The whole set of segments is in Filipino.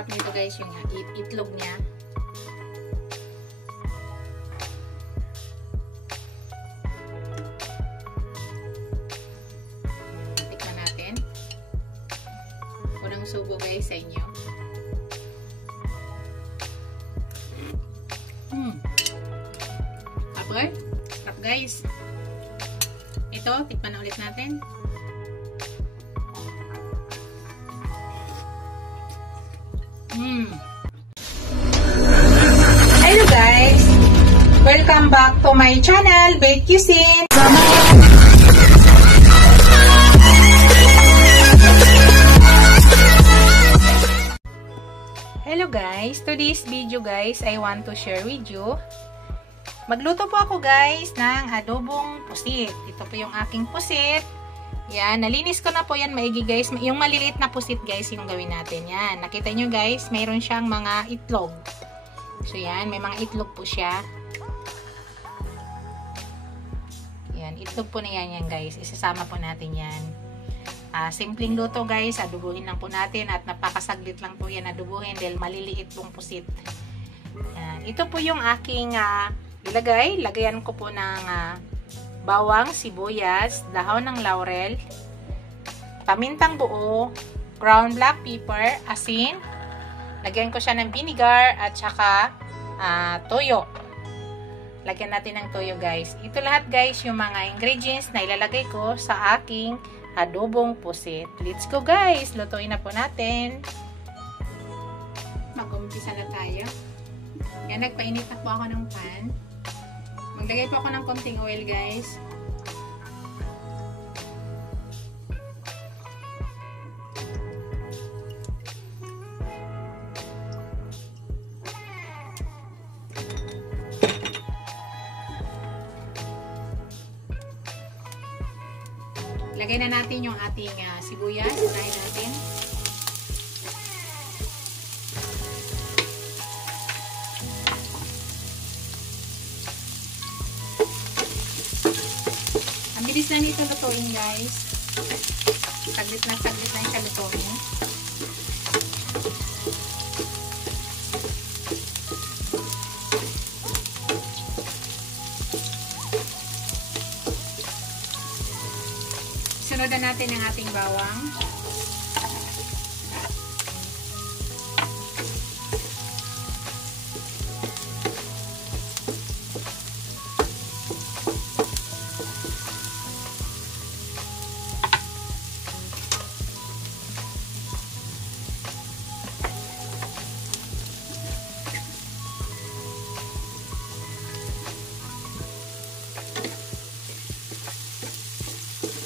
sarap nito guys, yung itlog niya. Tikman natin. Unang subo guys sa inyo. Sarap guys. Ito, tikman na ulit natin. Hello guys! Welcome back to my channel, Bake Cuisine! Hello guys! Today's video guys, I want to share with you. Magluto po ako guys ng adobong pusit. Ito po yung aking pusit. Yan, nalinis ko na po yan maigi guys. Yung maliliit na pusit guys, yung gawin natin. Yan, nakita nyo guys, mayroon siyang mga itlog. So yan, may mga itlog po siya. Yan, itlog po na yan guys. Isasama po natin yan. Simpleng luto guys, adubuhin lang po natin at napakasaglit lang po yan adubuhin dahil maliliit pong pusit. Yan, ito po yung aking ilagay. Lagayan ko po ng bawang, sibuyas, dahon ng laurel, pamintang buo, ground black pepper, asin. Lagyan ko siya ng vinegar at saka toyo. Lagyan natin ng toyo guys. Ito lahat guys yung mga ingredients na ilalagay ko sa aking adobong pusit. Let's go guys! Lutuin na po natin. Mag-umpisa na tayo. Yan, nagpainit na po ako ng pan. Maglagay po ako ng konting oil guys. Lagay na natin yung ating sibuyas. Unahin natin. Ang bilis na nito lutuin guys. Saglit lang siya lutuin. Sunod na natin ang ating bawang.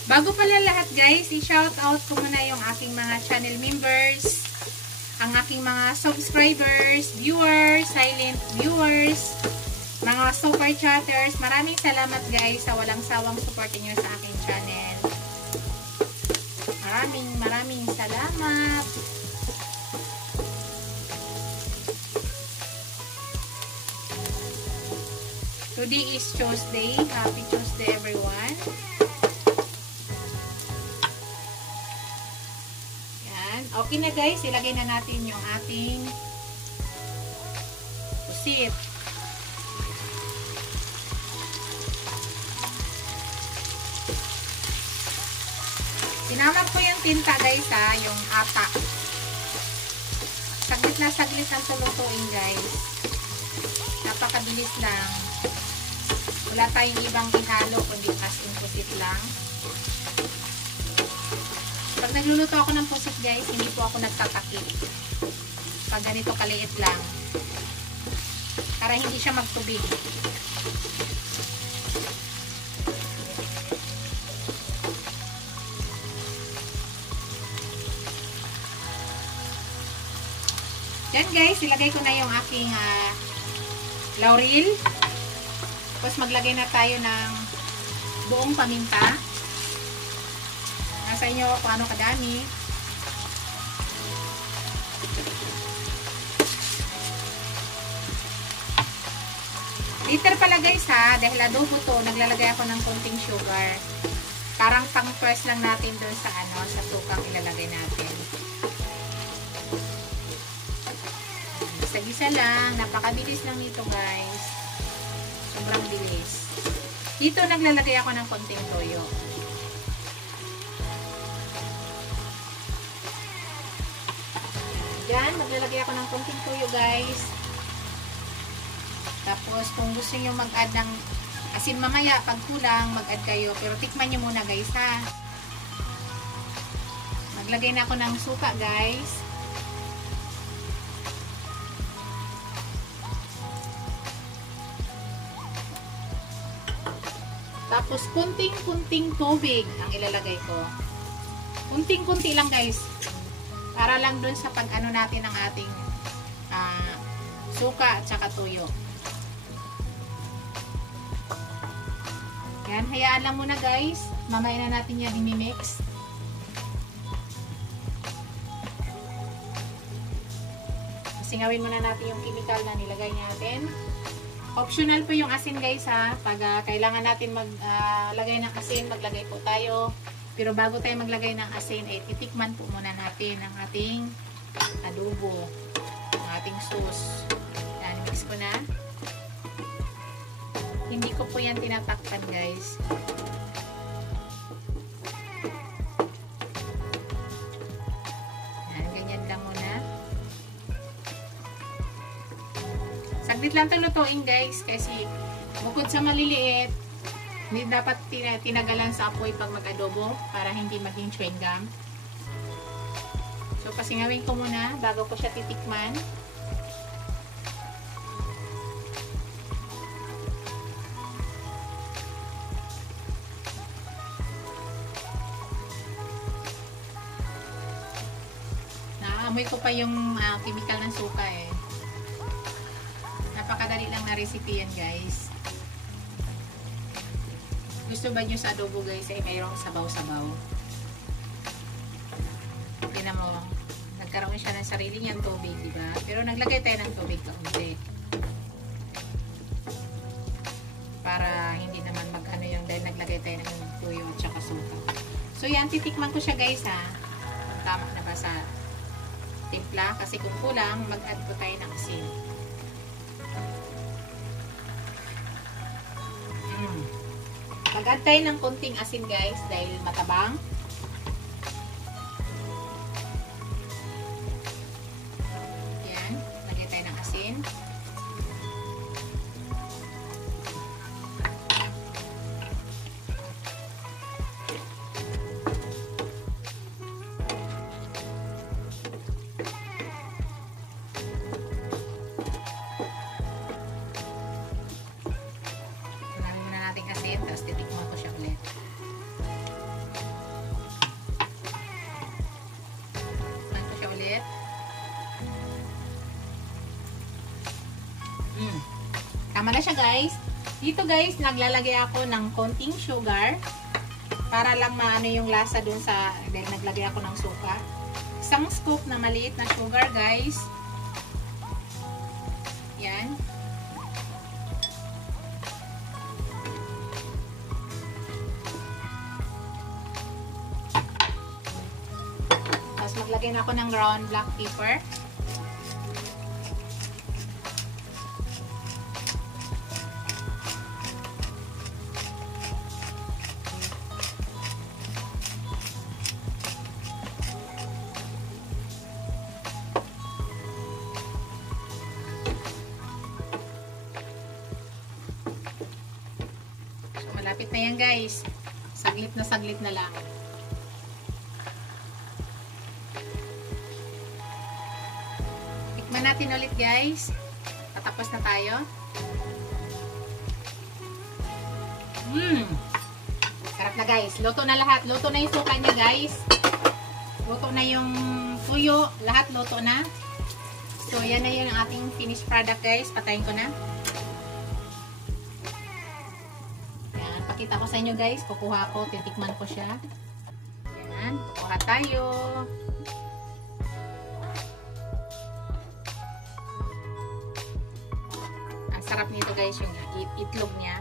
Bago pala lahat guys, i-shout out ko muna yung aking mga channel members, ang aking mga subscribers, viewers, silent viewers, mga super chatters. Maraming salamat guys sa walang sawang support niyo sa aking channel. Maraming salamat. Today is Tuesday. Happy Tuesday everyone. Okay na guys, ilagay na natin yung ating pusit. Sinama ko yung tinta guys yung ata. Saglit lang tulutuin guys. Napakabilis lang. Wala tayong ibang ihalo kundi as in pusit lang. Pag nagluluto ako ng pusit guys, hindi po ako nagtatakip. Pag ganito kaliit lang. Para hindi siya magtubig. Yan guys, ilagay ko na yung aking laurel. Tapos maglagay na tayo ng buong paminta. Nasa inyo kung ano kadami. Liter pala guys dahil adobo to, naglalagay ako ng konting sugar. Parang pang-press lang natin doon sa sa sukang ilalagay natin. Isa lang. Napakabilis lang nito guys. Sobrang bilis. Dito naglalagay ako ng konting toyo. Diyan, maglalagay ako ng konting toyo guys. Tapos kung gusto nyo mag-add ng asin mamaya, pag kulang, mag-add kayo. Pero tikman nyo muna guys ha. Maglagay na ako ng suka guys. Tapos kunting-kunting tubig ang ilalagay ko. Kunting-kunti lang guys. Para lang dun sa pag-ano natin ng ating suka at saka tuyo. Yan, hayaan lang muna guys. Mamaya na natin yan i-mix. Singawin muna natin yung chemical na nilagay natin. Optional po yung asin guys ha. Pag kailangan natin maglagay ng asin, maglagay po tayo. Pero bago tayo maglagay ng asin, ay titikman po muna natin ang ating adobo. Ang ating sauce. Yan, mix ko na. Hindi ko po yan tinatakpan guys. Yan, ganyan lang muna. Saglit lang ito lutuin guys kasi bukod sa maliliit, hindi dapat tinagalan sa apoy pag mag-adobo para hindi maging chewing gum. So pasingawin ko muna bago ko siya titikman. Naamoy ko pa yung chemical ng suka eh. Napakadali lang na recipe yan guys. Gusto ba nyo sa adobo guys ay mayroong sabaw-sabaw? Tignan mo, nagkaroon siya ng sarili niyang tubig, diba? Pero naglagay tayo ng tubig kaunti. Para hindi naman mag-ano yung dahil naglagay tayo ng tuyo at saka suka. So yan, titikman ko siya guys ha. Kung tama na ba sa timpla. Kasi kung kulang, mag-add ko tayo ng asin. Mag-add tayo ng konting asin guys dahil matabang. Yan, lagay tayo ng asin. Tapos titikman ko siya ulit. Titikman ko siya ulit. Tama na siya guys. Dito guys, naglalagay ako ng konting sugar para lang maano yung lasa dun sa dahil naglagay ako ng suka. Isang scoop na maliit na sugar guys. Yan. Maglagay na ako ng ground black pepper. So, malapit na yan guys. Saglit na lang. Tikman natin ulit guys. Tatapos na tayo. Sarap na guys. Luto na lahat. Luto na yung suka niya guys. Luto na yung tuyo. Lahat luto na. So yan na yung ating finished product guys. Patayin ko na. Yan. Pakita ko sa inyo guys. Kukuha ko. Titikman ko siya. Yan. Kukuha tayo. Sarap nito guys yung itlog niya.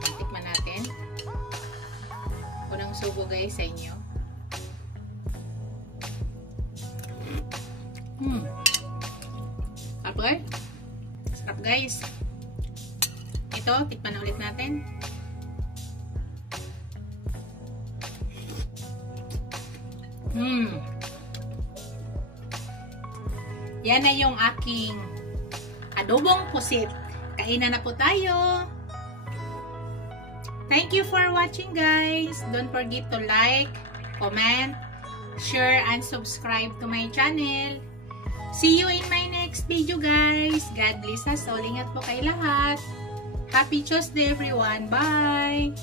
Tikman natin. guys sa inyo. Okay. Sarap guys. Ito, tikman na ulit natin. Yan na yung aking adobong pusit. Kainan na po tayo. Thank you for watching guys. Don't forget to like, comment, share, and subscribe to my channel. See you in my next video guys. God bless us all. Ingat po kayo lahat. Happy Tuesday everyone. Bye!